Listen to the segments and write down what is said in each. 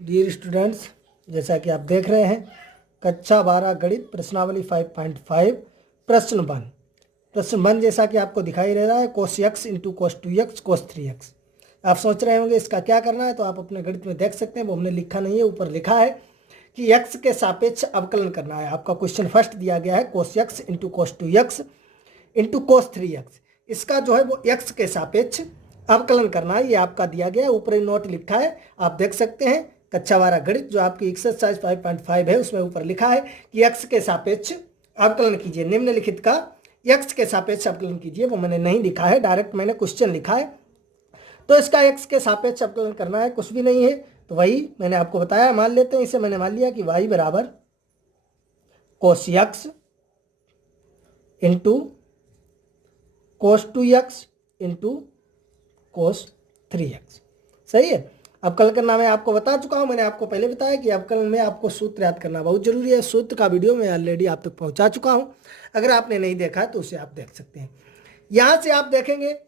Dear students, जैसा कि आप देख रहे हैं कक्षा 12 गणित प्रश्नावली 5.5 प्रश्न वन जैसा कि आपको दिखाई दे रहा है cos x into cos 2x cos 3x। आप सोच रहे होंगे इसका क्या करना है, तो आप अपने गणित में देख सकते हैं, वो हमने लिखा नहीं है, ऊपर लिखा है कि x के सापेक्ष अवकलन करना है। आपका क्वेश्चन फर्स्ट दिया गया है cos x into cos 2x into cos 3x। इसका जो है वो x के सापेक्ष अवकलन करना है, ये आपका दिया गया है, ऊपर नोट लिखा है, आप देख सकते हैं। कक्षा 12 गणित जो आपकी एक्सरसाइज 5.5 है उसमें ऊपर लिखा है कि x के सापेक्ष अवकलन कीजिए, निम्नलिखित का x के सापेक्ष अवकलन कीजिए। वो मैंने नहीं लिखा है, डायरेक्ट मैंने क्वेश्चन लिखा है। तो इसका x के सापेक्ष अवकलन करना है, कुछ भी नहीं है, तो वही मैंने आपको बताया। मान लेते हैं, इसे मैंने मान लिया कि y बराबर cos x into cos 2x into cos 3x। सही है। अवकलन करना मैं आपको बता चुका हूं, मैंने आपको पहले बताया कि अवकलन में आपको सूत्र याद करना बहुत जरूरी है। सूत्र का वीडियो मैं ऑलरेडी आप तक पहुंचा चुका हूं, अगर आपने नहीं देखा है तो उसे आप देख सकते हैं। यहां से आप देखेंगे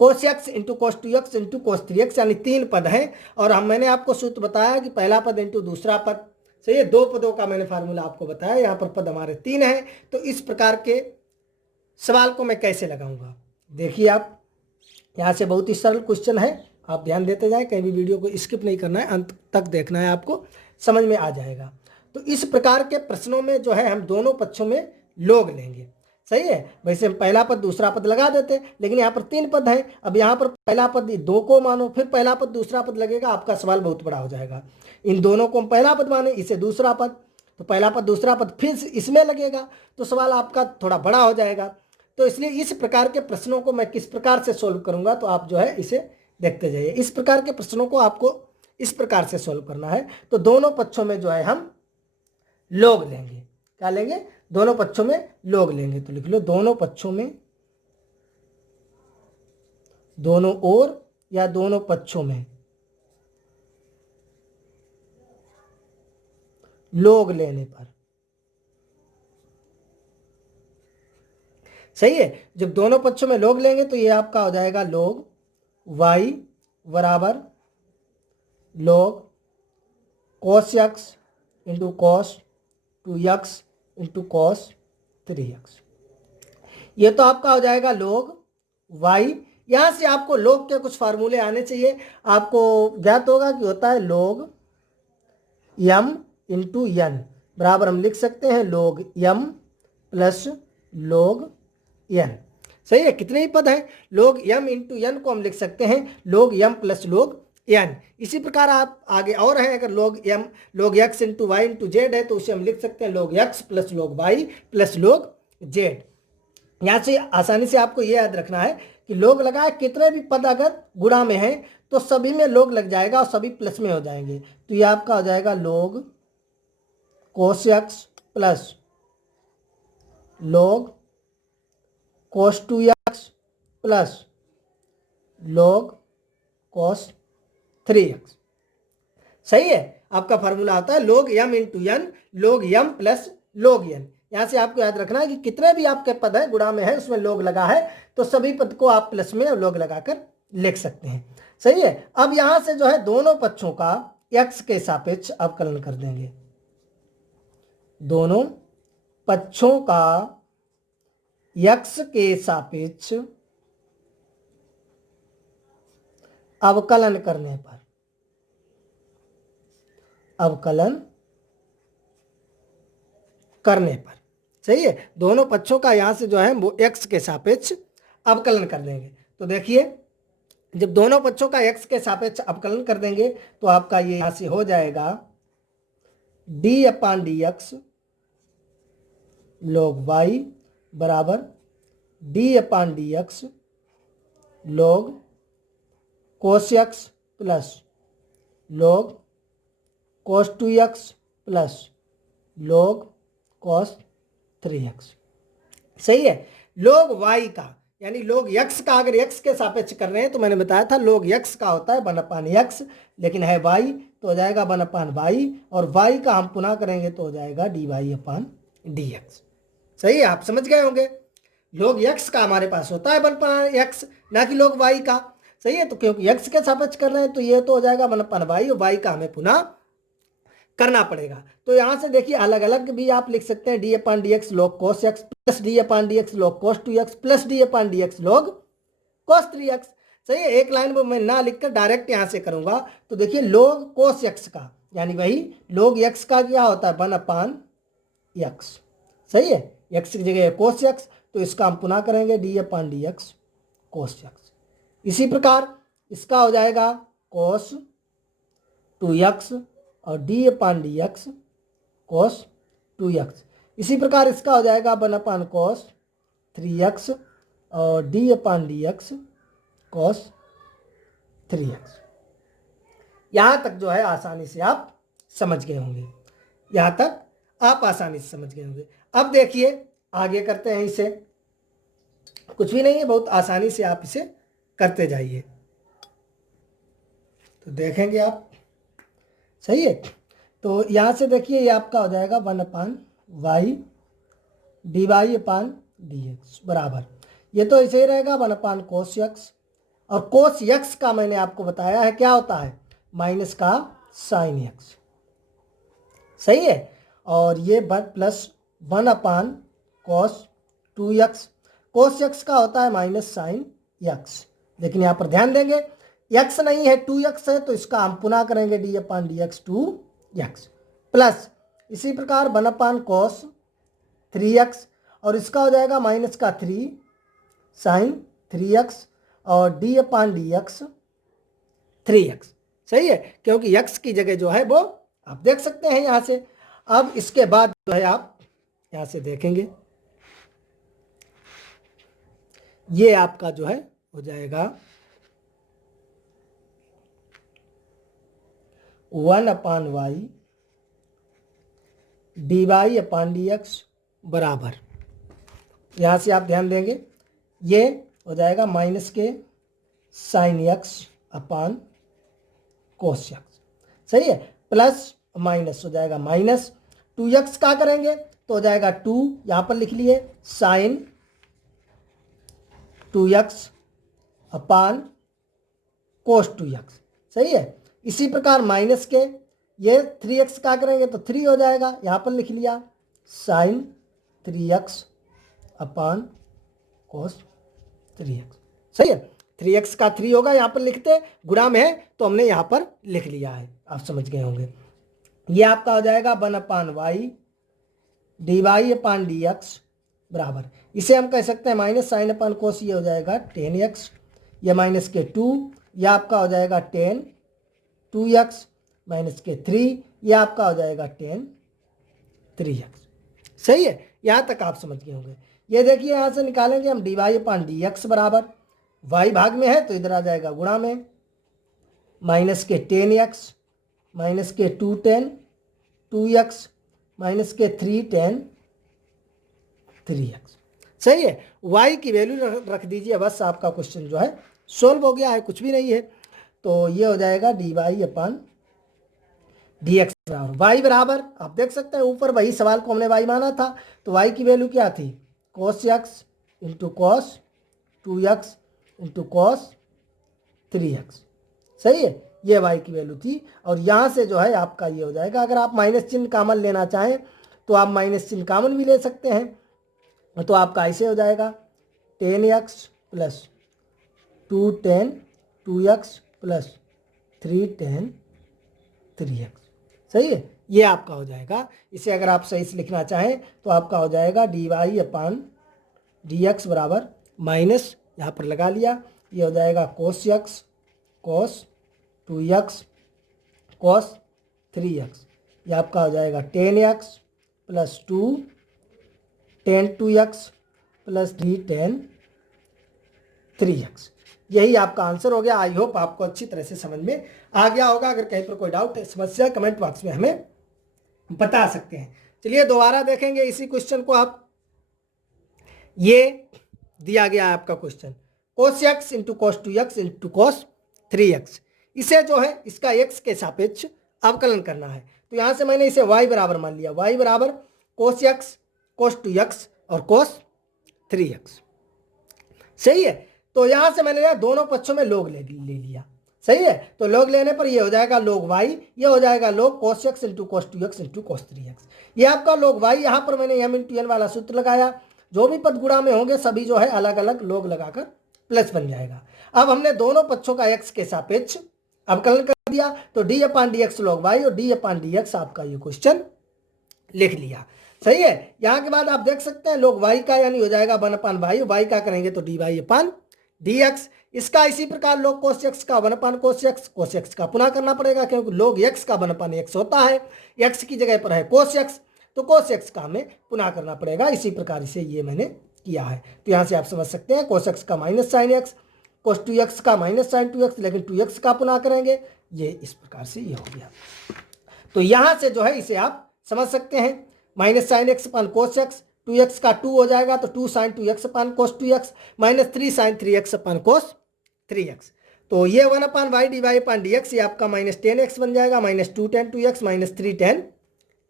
cos x into cos 2x into cos 3x, यानी 3 पद हैं, और मैंने आपको सूत्र बताया कि पहला पद इंटू दूसरा पद। सही है, 2 पदों का मैंने फार्मूला आपको बताया। यहाँ पर पद हमारे 3 हैं, तो इस प्रकार के सवाल को मैं कैसे लगाऊंगा, देखिए आप। यहाँ से बहुत ही सरल क्वेश्चन है, आप ध्यान देते जाएं, कहीं भी वीडियो को स्किप नहीं करना है, अंत तक देखना है, आपको समझ में आ जाएगा। तो इस प्रकार के प्रश्नों में जो है हम दोनों पक्षों में लोग लेंगे। सही है, वैसे हम पहला पद दूसरा पद लगा देते, लेकिन यहाँ पर 3 पद हैं। अब यहाँ पर पहला पद 2 को मानो, फिर पहला पद दूसरा पद लगेगा, आपका सवाल बहुत बड़ा हो जाएगा। इन दोनों को हम पहला पद माने, इसे दूसरा पद, तो पहला पद दूसरा पद फिर इसमें लगेगा, तो सवाल आपका थोड़ा बड़ा हो जाएगा। तो इसलिए इस प्रकार के प्रश्नों को मैं किस प्रकार से सोल्व करूंगा, तो आप जो है इसे देखते जाइए। इस प्रकार के प्रश्नों को आपको इस प्रकार से सोल्व करना है। तो दोनों पक्षों में जो है हम लोग लेंगे। क्या लेंगे? दोनों पक्षों में लोग लेंगे। तो लिख लो, दोनों पक्षों में, दोनों ओर या दोनों पक्षों में लोग लेने पर। सही है, जब दोनों पक्षों में लोग लेंगे तो ये आपका हो जाएगा लोग y बराबर लोग cos x into cos 2x into cos 3x। ये तो आपका हो जाएगा लोग y। यहाँ से आपको लोग के कुछ फार्मूले आने चाहिए। आपको ज्ञात होगा कि होता है लोग m इंटू n बराबर हम लिख सकते हैं लोग m प्लस लोग n। सही है, कितने ही पद हैं, लोग m इंटू n को हम लिख सकते हैं लोग m प्लस लोग n। इसी प्रकार आप आगे और हैं, अगर log x into Y into Z है तो उसे हम लिख सकते हैं log x plus log y plus log z। यहाँ से आसानी से आपको ये याद रखना है कि लोग लगाए, कितने भी पद अगर गुणा में हैं तो सभी में लोग लग जाएगा और सभी प्लस में हो जाएंगे। तो ये आपका हो जाएगा लोग cos x प्लस लोग cos 2x प्लस लोग cos 3x। सही है, आपका फार्मूला आता है लोग m इंटू n, लोग m प्लस लोग n। यहाँ से आपको याद रखना है कि कितने भी आपके पद है गुणा में है उसमें लोग लगा है तो सभी पद को आप प्लस में लोग लगाकर लिख सकते हैं। सही है, अब यहाँ से जो है दोनों पक्षों का x के सापेक्ष अवकलन कर देंगे। दोनों पक्षों का x के सापेक्ष अवकलन करने पर, अवकलन करने पर। सही है, दोनों पक्षों का यहां से जो है वो x के सापेक्ष अवकलन कर देंगे। तो देखिए, जब दोनों पक्षों का x के सापेक्ष अवकलन कर देंगे तो आपका ये यहां से हो जाएगा d/dx log y बराबर d/dx log cos x plus log cos 2x plus log cos 3x। सही है, log y का यानी log x का अगर x के सापेक्ष कर रहे हैं तो मैंने बताया था log x का होता है 1/x, लेकिन है y तो हो जाएगा 1/y, और y का हम पुनः करेंगे तो हो जाएगा dy/dx। सही है, आप समझ गए होंगे। log x का हमारे पास होता है 1/x, ना कि log y का। सही है। तो क्योंकि x के सापेक्ष कर रहे हैं तो ये तो हो जाएगा 1/y, और y का हमें पुनः करना पड़ेगा। तो यहाँ से देखिए अलग अलग भी आप लिख सकते हैं, d/dx log cos x plus d/dx log cos 2x plus d/dx log cos 3x। सही है। एक लाइन में मैं ना लिखकर डायरेक्ट यहाँ से करूंगा। तो देखिए log cos x का यानी वही log x का क्या होता है 1/x। सही है। x की जगह cos x, तो इसका हम पुनः करेंगे d/dx cos x। इसी प्रकार इसका हो जाएगा cos 2x और d/dx cos 2x। इसी प्रकार इसका हो जाएगा 1/cos 3x और d/dx cos 3x। यहाँ तक जो है आसानी से आप समझ गए होंगे, यहाँ तक आप आसानी से समझ गए होंगे। अब देखिए आगे करते हैं इसे, कुछ भी नहीं है, बहुत आसानी से आप इसे करते जाइए तो देखेंगे आप। सही है। तो यहाँ से देखिए ये आपका हो जाएगा 1/y dy/dx बराबर, ये तो ऐसे ही रहेगा 1/cos x, और cos x का मैंने आपको बताया है क्या होता है माइनस का sin x। सही है। और ये plus 1/cos 2x, cos x का होता है माइनस sin x। लेकिन यहाँ पर ध्यान देंगे x नहीं है 2x है, तो इसका हम पुनः करेंगे d/dx 2x प्लस इसी प्रकार 1/cos 3x, और इसका हो जाएगा माइनस का 3 sin 3x और d/dx 3x। सही है। क्योंकि x की जगह जो है वो आप देख सकते हैं यहाँ से। अब इसके बाद जो है आप यहाँ से देखेंगे ये आपका जो है हो जाएगा 1/y dy/dx बराबर, यहाँ से आप ध्यान देंगे ये हो जाएगा माइनस के sin x अपान cos x। सही है। प्लस माइनस हो जाएगा माइनस 2x का करेंगे तो हो जाएगा 2, यहाँ पर लिख लिए sin 2x अपान cos 2x। सही है। इसी प्रकार माइनस के ये 3x का करेंगे तो 3 हो जाएगा, यहाँ पर लिख लिया sin 3x अपान cos 3x। सही है। 3x का 3 होगा, यहाँ पर लिखते गुणा में है तो हमने यहाँ पर लिख लिया है, आप समझ गए होंगे। ये आपका हो जाएगा 1/y dy/dx बराबर, इसे हम कह सकते हैं माइनस साइन अपान कोस, ये हो जाएगा 10x, ये माइनस के 2, यह आपका हो जाएगा 10 2x माइनस के 3, ये आपका हो जाएगा 10 3x। सही है। यहाँ तक आप समझ गए होंगे। ये देखिए यहाँ से निकालेंगे हम dy/dx बराबर, y भाग में है तो इधर आ जाएगा गुणा में, माइनस के 10x माइनस के 2 10 2x माइनस के 3 10 3x। सही है। y की वैल्यू रख दीजिए, बस आपका क्वेश्चन जो है सोल्व हो गया है, कुछ भी नहीं है। तो ये हो जाएगा dy/dx बराबर, y बराबर आप देख सकते हैं ऊपर वही सवाल को हमने y माना था, तो y की वैल्यू क्या थी cos x into cos 2x into cos 3x। सही है। ये y की वैल्यू थी, और यहाँ से जो है आपका ये हो जाएगा, अगर आप माइनस चिन्ह कॉमन लेना चाहें तो आप माइनस चिन्ह कॉमन भी ले सकते हैं, तो आपका ऐसे हो जाएगा 10x plus 2 10 2x plus 3 10 3x। सही है। ये आपका हो जाएगा। इसे अगर आप सही से लिखना चाहें तो आपका हो जाएगा dy/dx बराबर माइनस, यहाँ पर लगा लिया, ये हो जाएगा cos x cos 2x cos 3x, ये आपका हो जाएगा 10x plus 2 10 2x plus 3 10 3x। यही आपका आंसर हो गया। आई होप आपको अच्छी तरह से समझ में आ गया होगा। अगर कहीं पर कोई डाउट है समस्या कमेंट बॉक्स में हमें बता सकते हैं। चलिए दोबारा देखेंगे इसी क्वेश्चन को आप। ये दिया गया है आपका question cos x into cos 2x into cos 3x, इसे जो है इसका x के सापेक्ष अवकलन करना है। तो यहाँ से मैंने इसे y बराबर मान लिया, y बराबर cos x cos 2x और cos 3x। सही है। तो यहाँ से मैंने दोनों पक्षों में log ले लिया, सही है। तो log लेने पर ये हो जाएगा log y, ये हो जाएगा log cos x into cos 2x into cos 3x। ये आपका log y, यहाँ पर मैंने m इंटू n वाला सूत्र लगाया, जो भी पद गुणा में होंगे सभी जो है अलग अलग log लगाकर प्लस बन जाएगा। अब हमने दोनों पक्षों का x के सापेक्ष अवकलन कर दिया, तो d अपान डी एक्स log y और d अपान डी एक्स आपका ये क्वेश्चन लिख लिया, सही है। यहाँ के बाद आप देख सकते हैं log y का यानी हो जाएगा 1 अपान वाई, वाई का करेंगे तो dy अपान dx। इसका इसी प्रकार log cos x का 1 अपान cos x का पुनः करना पड़ेगा, क्योंकि log x का 1 अपान x होता है, x की जगह पर है cos x, तो cos x का हमें पुनः करना पड़ेगा। इसी प्रकार से ये मैंने किया है। तो यहाँ से आप समझ सकते हैं cos x का minus sine x, cos 2x का माइनस साइन 2x, लेकिन 2x का पुनः करेंगे, ये इस प्रकार से ये हो गया। तो यहाँ से जो है इसे आप समझ सकते हैं, माइनस साइन एक्स अपान कोस एक्स, 2x का 2 हो जाएगा तो 2 साइन 2x अपान कोस 2x, माइनस 3 साइन 3x अपान कोस 3x। तो ये 1 अपान वाई डी वाई अपान डी एक्स, ये आपका माइनस 10x बन जाएगा, minus 2 tan 2x minus 3 tan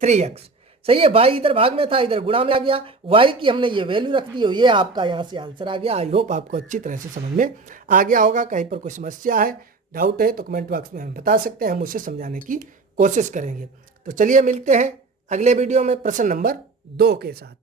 3x, सही है। y इधर भाग में था, इधर गुणा में आ गया, y की हमने ये वैल्यू रख दी, ये आपका यहाँ से आंसर आ गया। आई होप आपको अच्छी तरह से समझ में आ गया होगा। कहीं पर कोई समस्या है, डाउट है तो कमेंट बॉक्स में हम बता सकते हैं, हम उसे समझाने की कोशिश करेंगे। तो चलिए मिलते हैं अगले वीडियो में प्रश्न नंबर 2 के साथ।